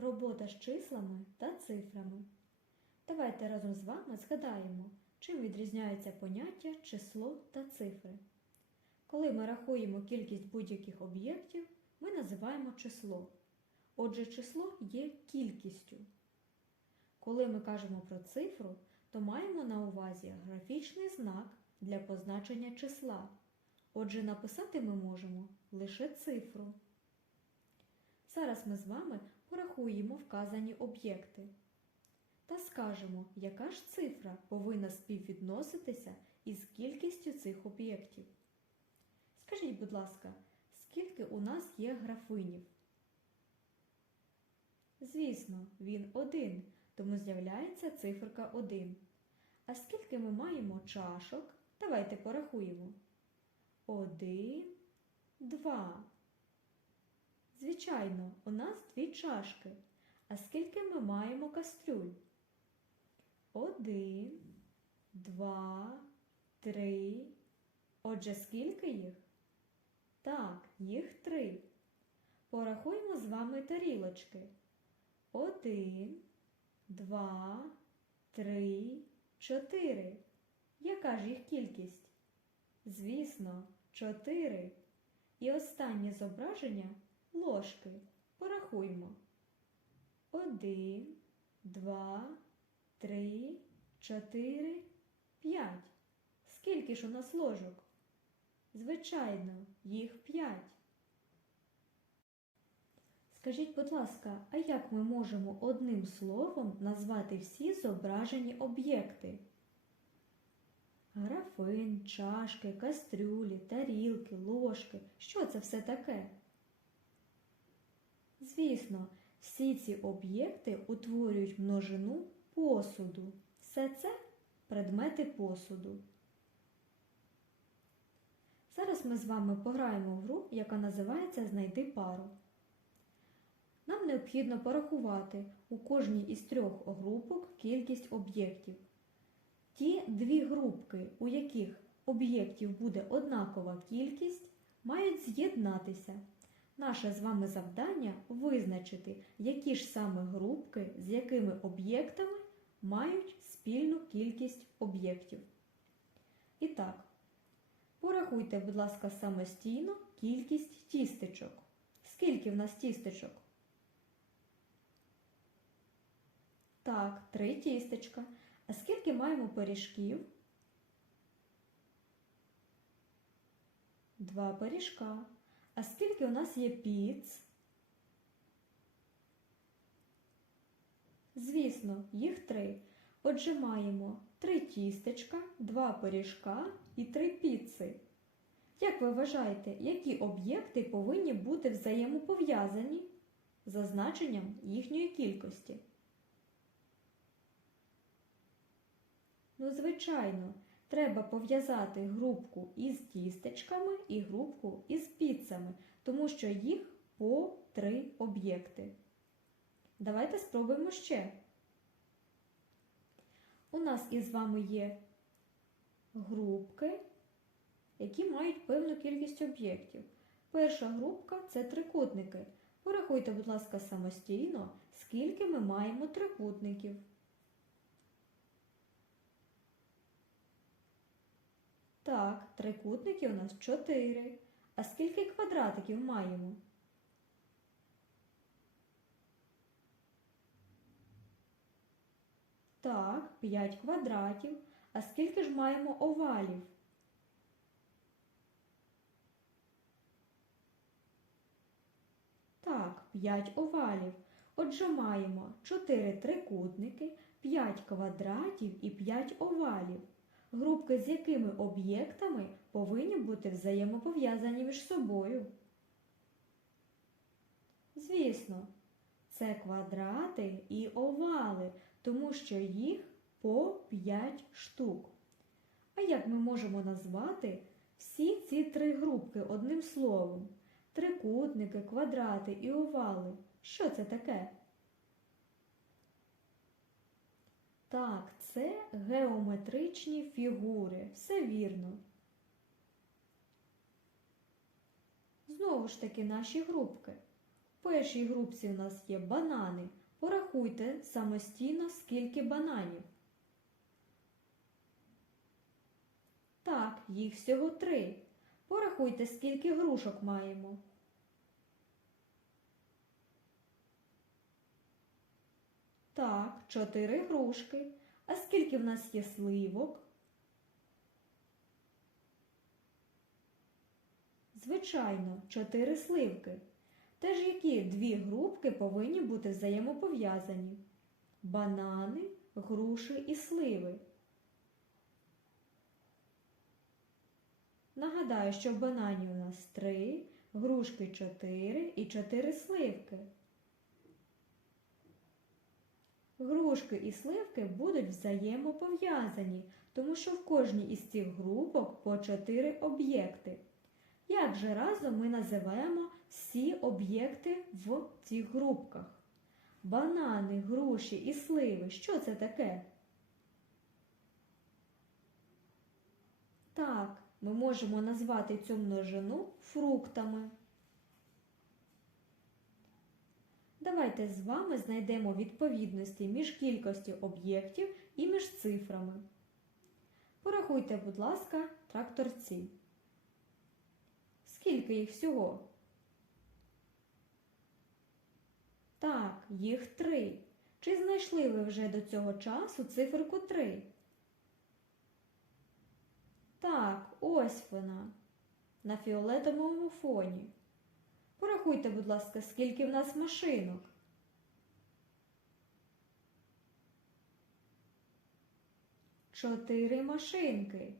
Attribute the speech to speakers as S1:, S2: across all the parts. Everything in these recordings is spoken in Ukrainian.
S1: Робота з числами та цифрами. Давайте разом з вами згадаємо, чим відрізняються поняття число та цифри. Коли ми рахуємо кількість будь-яких об'єктів, ми називаємо число. Отже, число є кількістю. Коли ми кажемо про цифру, то маємо на увазі графічний знак для позначення числа. Отже, написати ми можемо лише цифру. Зараз ми з вами порахуємо вказані об'єкти та скажемо, яка ж цифра повинна співвідноситися із кількістю цих об'єктів. Скажіть, будь ласка, скільки у нас є графинів? Звісно, він один, тому з'являється циферка 1. А скільки ми маємо чашок? Давайте порахуємо. Один, два. Звичайно, у нас дві чашки. А скільки ми маємо кастрюль? Один, два, три. Отже, скільки їх? Так, їх три. Порахуємо з вами тарілочки. Один, два, три, чотири. Яка ж їх кількість? Звісно, чотири. І останнє зображення ложки. Порахуймо. Один, два, три, чотири, п'ять. Скільки ж у нас ложок? Звичайно, їх п'ять. Скажіть, будь ласка, а як ми можемо одним словом назвати всі зображені об'єкти? Графин, чашки, кастрюлі, тарілки, ложки. Що це все таке? Звісно, всі ці об'єкти утворюють множину посуду. Все це предмети посуду. Зараз ми з вами пограємо в гру, яка називається Знайди пару. Нам необхідно порахувати у кожній із трьох групок кількість об'єктів. Ті дві групки, у яких об'єктів буде однакова кількість, мають з'єднатися. Наше з вами завдання визначити, які ж саме групки з якими об'єктами мають спільну кількість об'єктів. І так, порахуйте, будь ласка, самостійно кількість тістечок. Скільки в нас тістечок? Так, три тістечка. А скільки маємо пиріжків? Два пиріжка. А скільки у нас є піц? Звісно, їх три. Отже, маємо три тістечка, два пиріжка і три піци. Як ви вважаєте, які об'єкти повинні бути взаємопов'язані за значенням їхньої кількості? Ну, звичайно, треба пов'язати групку із тістечками і групку із піцами, тому що їх по три об'єкти. Давайте спробуємо ще. У нас із вами є групки, які мають певну кількість об'єктів. Перша групка це трикутники. Порахуйте, будь ласка, самостійно, скільки ми маємо трикутників. Так, трикутники у нас 4. А скільки квадратиків маємо? Так, 5 квадратів. А скільки ж маємо овалів? Так, 5 овалів. Отже, маємо 4 трикутники, 5 квадратів і 5 овалів. Групки з якими об'єктами повинні бути взаємопов'язані між собою? Звісно, це квадрати і овали, тому що їх по 5 штук. А як ми можемо назвати всі ці три групки одним словом? Трикутники, квадрати і овали. Що це таке? Так, це геометричні фігури. Все вірно. Знову ж таки наші групки. В першій групці у нас є банани. Порахуйте самостійно, скільки бананів. Так, їх всього три. Порахуйте, скільки грушок маємо. Так, чотири грушки. А скільки в нас є сливок? Звичайно, чотири сливки. Теж які дві групки повинні бути взаємопов'язані? Банани, груші і сливи. Нагадаю, що бананів у нас три, грушки чотири і чотири сливки. Грушки і сливки будуть взаємопов'язані, тому що в кожній із цих групок по чотири об'єкти. Як же разом ми називаємо всі об'єкти в цих групках? Банани, груші і сливи. Що це таке? Так, ми можемо назвати цю множину фруктами. Давайте з вами знайдемо відповідності між кількістю об'єктів і між цифрами. Порахуйте, будь ласка, тракторці. Скільки їх всього? Так, їх три. Чи знайшли ви вже до цього часу циферку 3? Так, ось вона. На фіолетовому фоні. Порахуйте, будь ласка, скільки в нас машинок. Чотири машинки.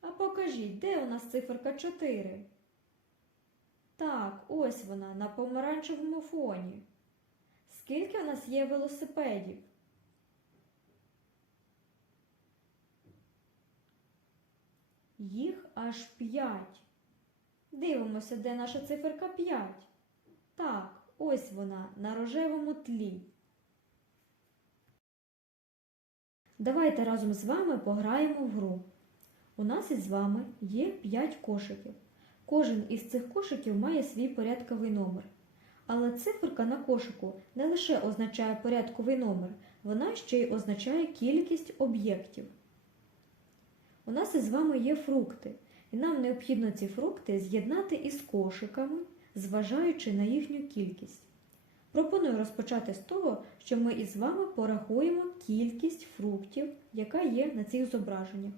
S1: А покажіть, де у нас циферка 4? Так, ось вона на помаранчевому фоні. Скільки у нас є велосипедів? Їх аж п'ять. Дивимося, де наша циферка 5. Так, ось вона на рожевому тлі. Давайте разом з вами пограємо в гру. У нас із вами є 5 кошиків. Кожен із цих кошиків має свій порядковий номер. Але циферка на кошику не лише означає порядковий номер, вона ще й означає кількість об'єктів. У нас із вами є фрукти, і нам необхідно ці фрукти з'єднати із кошиками, зважаючи на їхню кількість. Пропоную розпочати з того, що ми із вами порахуємо кількість фруктів, яка є на цих зображеннях.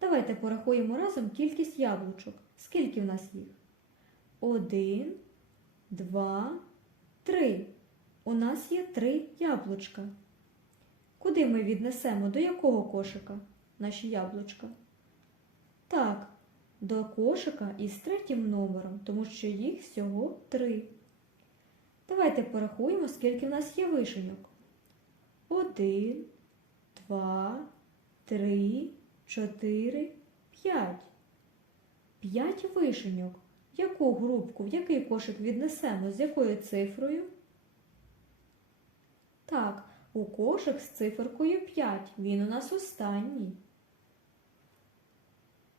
S1: Давайте порахуємо разом кількість яблучок. Скільки в нас їх? Один, два, три. У нас є три яблучка. Куди ми віднесемо? До якого кошика наші яблучка? Так, до кошика із третім номером, тому що їх всього три. Давайте порахуємо, скільки в нас є вишеньок. Один, два, три, чотири, п'ять. П'ять вишеньок. Яку групку, в який кошик віднесемо? З якою цифрою? Так, у кошик з циферкою 5. Він у нас останній.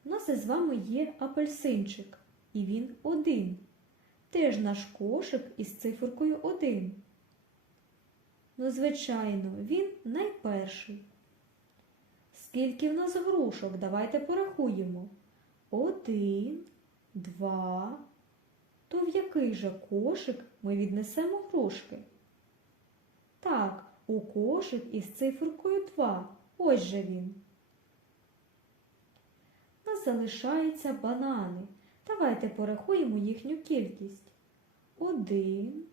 S1: У нас із вами є апельсинчик, і він один. Теж наш кошик із циферкою 1. Ну, звичайно, він найперший. Скільки в нас грушок? Давайте порахуємо. Один, два. То в який же кошик ми віднесемо грушки? Так, у кошик із циферкою 2. Ось же він. Залишаються банани. Давайте порахуємо їхню кількість. Один,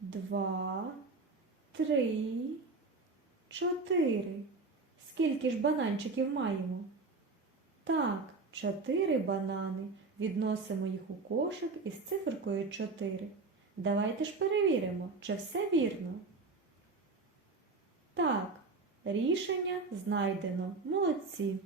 S1: два, три, чотири. Скільки ж бананчиків маємо? Так, чотири банани. Відносимо їх у кошик із циферкою 4. Давайте ж перевіримо, чи все вірно. Так, рішення знайдено. Молодці.